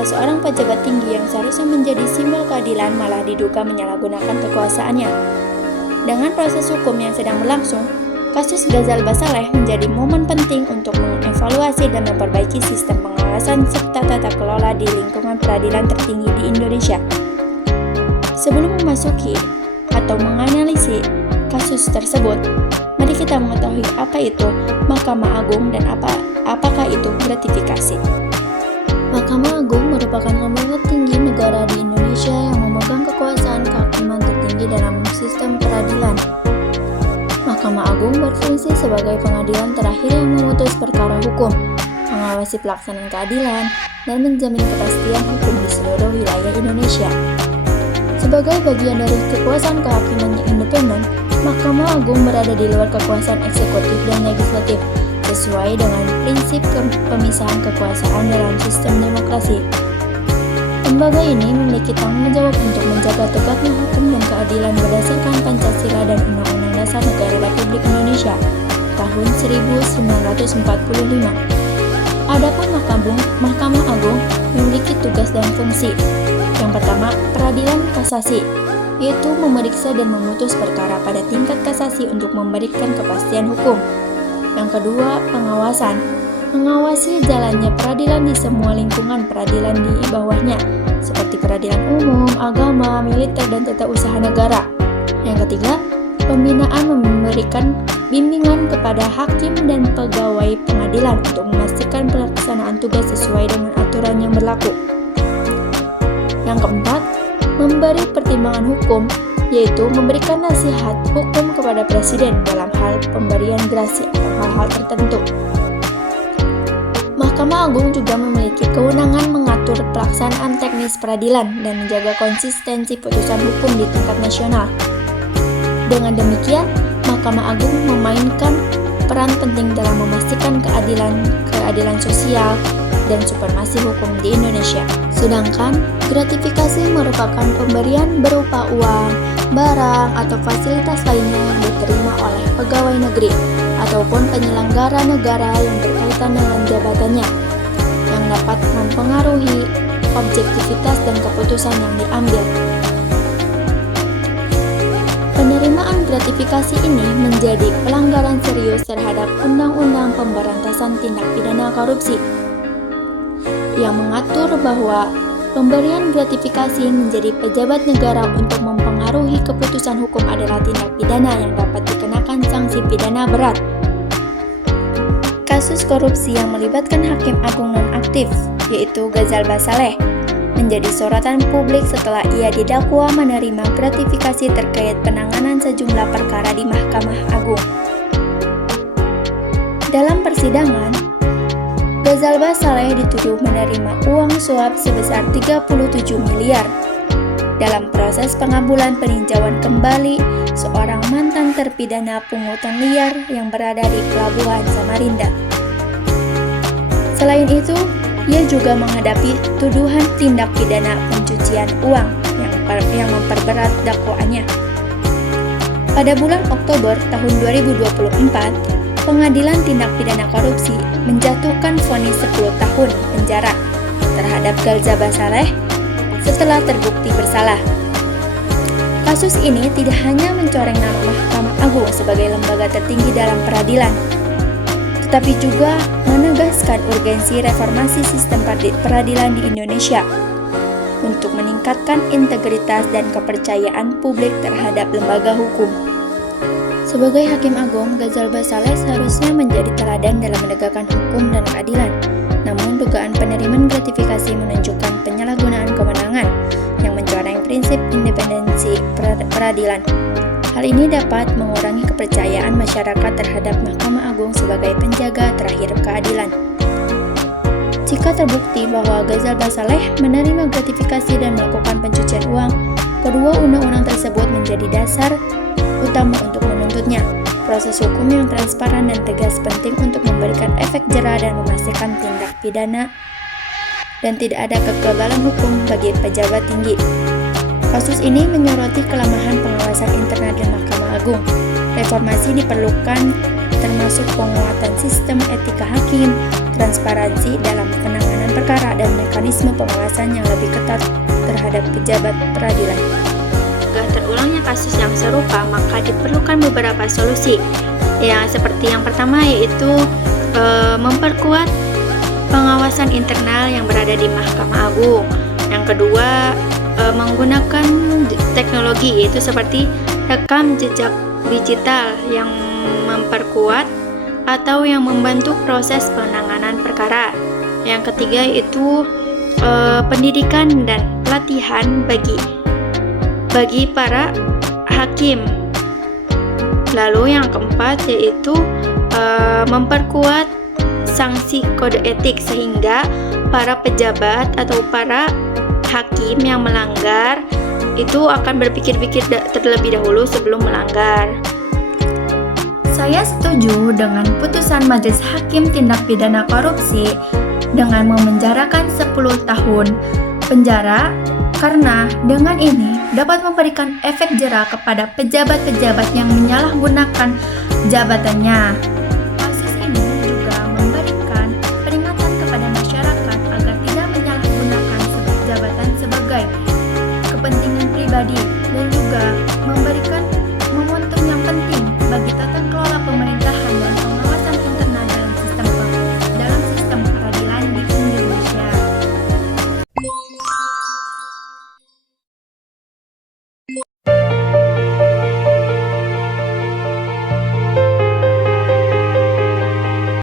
jika seorang pejabat tinggi yang seharusnya menjadi simbol keadilan malah diduga menyalahgunakan kekuasaannya. Dengan proses hukum yang sedang berlangsung, kasus Ghazal Basaleh menjadi momen penting untuk mengevaluasi dan memperbaiki sistem pengawasan serta tata kelola di lingkungan peradilan tertinggi di Indonesia. Sebelum memasuki atau menganalisis kasus tersebut, mari kita mengetahui apa itu Mahkamah Agung dan apakah itu gratifikasi. Mahkamah Agung merupakan lembaga tinggi negara di Indonesia yang memegang kekuasaan kehakiman tertinggi dalam sistem peradilan. Mahkamah Agung berfungsi sebagai pengadilan terakhir yang memutus perkara hukum, mengawasi pelaksanaan keadilan, dan menjamin kepastian hukum di seluruh wilayah Indonesia. Sebagai bagian dari kekuasaan kehakiman yang independen, Mahkamah Agung berada di luar kekuasaan eksekutif dan legislatif, sesuai dengan prinsip pemisahan kekuasaan dalam sistem demokrasi. Lembaga ini memiliki tanggung jawab untuk menjaga tegaknya hukum dan keadilan berdasarkan Pancasila dan Undang-Undang Dasar Negara Republik Indonesia tahun 1945. Adapun Mahkamah Agung memiliki tugas dan fungsi. Yang pertama, peradilan kasasi, yaitu memeriksa dan memutus perkara pada tingkat kasasi untuk memberikan kepastian hukum. Yang kedua, pengawasan, mengawasi jalannya peradilan di semua lingkungan peradilan di bawahnya, seperti peradilan umum, agama, militer, dan tata usaha negara. Yang ketiga, pembinaan, memberikan bimbingan kepada hakim dan pegawai pengadilan untuk memastikan pelaksanaan tugas sesuai dengan aturan yang berlaku. Yang keempat, memberi pertimbangan hukum, yaitu memberikan nasihat hukum kepada Presiden dalam hal pemberian gerasi atau hal-hal tertentu. Mahkamah Agung juga memiliki kewenangan mengatur pelaksanaan teknis peradilan dan menjaga konsistensi putusan hukum di tingkat nasional. Dengan demikian, Mahkamah Agung memainkan peran penting dalam memastikan keadilan sosial dan supremasi hukum di Indonesia. Sedangkan gratifikasi merupakan pemberian berupa uang, barang, atau fasilitas lainnya yang diterima oleh pegawai negeri ataupun penyelenggara negara yang berkaitan dengan jabatannya, yang dapat mempengaruhi objektivitas dan keputusan yang diambil. Penerimaan gratifikasi ini menjadi pelanggaran serius terhadap Undang-Undang Pemberantasan Tindak Pidana Korupsi, yang mengatur bahwa pemberian gratifikasi menjadi pejabat negara untuk mempengaruhi keputusan hukum adalah tindak pidana yang dapat dikenakan sanksi pidana berat. Kasus korupsi yang melibatkan Hakim Agung nonaktif, yaitu Ghazal Basaleh, menjadi sorotan publik setelah ia didakwa menerima gratifikasi terkait penanganan sejumlah perkara di Mahkamah Agung. Dalam persidangan, Ghazal Basaleh dituduh menerima uang suap sebesar 37 miliar dalam proses pengabulan peninjauan kembali seorang mantan terpidana pungutan liar yang berada di Pelabuhan Samarinda. Selain itu, ia juga menghadapi tuduhan tindak pidana pencucian uang yang memperberat dakwaannya. Pada bulan Oktober tahun 2024, Pengadilan Tindak Pidana Korupsi menjatuhkan vonis 10 tahun penjara terhadap Ghazal Basaleh setelah terbukti bersalah. Kasus ini tidak hanya mencoreng nama Mahkamah Agung sebagai lembaga tertinggi dalam peradilan, tetapi juga menegaskan urgensi reformasi sistem peradilan di Indonesia untuk meningkatkan integritas dan kepercayaan publik terhadap lembaga hukum. Sebagai Hakim Agung, Ghazal Basaleh seharusnya menjadi teladan dalam menegakkan hukum dan keadilan. Namun, dugaan penerimaan gratifikasi menunjukkan penyalahgunaan kewenangan yang mencoreng prinsip independensi peradilan. Hal ini dapat mengurangi kepercayaan masyarakat terhadap Mahkamah Agung sebagai penjaga terakhir keadilan. Jika terbukti bahwa Ghazal Basaleh menerima gratifikasi dan melakukan pencucian uang, kedua undang-undang tersebut menjadi dasar utama untuk menuntutnya. Proses hukum yang transparan dan tegas penting untuk memberikan efek jera dan memastikan tindak pidana dan tidak ada kegagalan hukum bagi pejabat tinggi. Kasus ini menyoroti kelemahan pengawasan internal di Mahkamah Agung. Reformasi diperlukan termasuk penguatan sistem etika hakim, transparansi dalam penanganan perkara dan mekanisme pengawasan yang lebih ketat terhadap pejabat peradilan. Agar terulangnya kasus yang serupa, maka diperlukan beberapa solusi. Seperti yang pertama yaitu memperkuat pengawasan internal yang berada di Mahkamah Agung. Yang kedua, menggunakan teknologi yaitu seperti rekam jejak digital yang memperkuat atau yang membantu proses penanganan perkara. Yang ketiga yaitu pendidikan dan pelatihan bagi para hakim. Lalu yang keempat yaitu memperkuat sanksi kode etik sehingga para pejabat atau para hakim yang melanggar itu akan berpikir-pikir terlebih dahulu sebelum melanggar. Saya setuju dengan putusan Majelis Hakim Tindak Pidana Korupsi dengan memenjarakan 10 tahun penjara karena dengan ini dapat memberikan efek jera kepada pejabat-pejabat yang menyalahgunakan jabatannya. Kasus ini juga memberikan peringatan kepada masyarakat agar tidak menyalahgunakan jabatan sebagai kepentingan pribadi dan juga memberikan momentum yang penting bagi tata kelola pemerintahan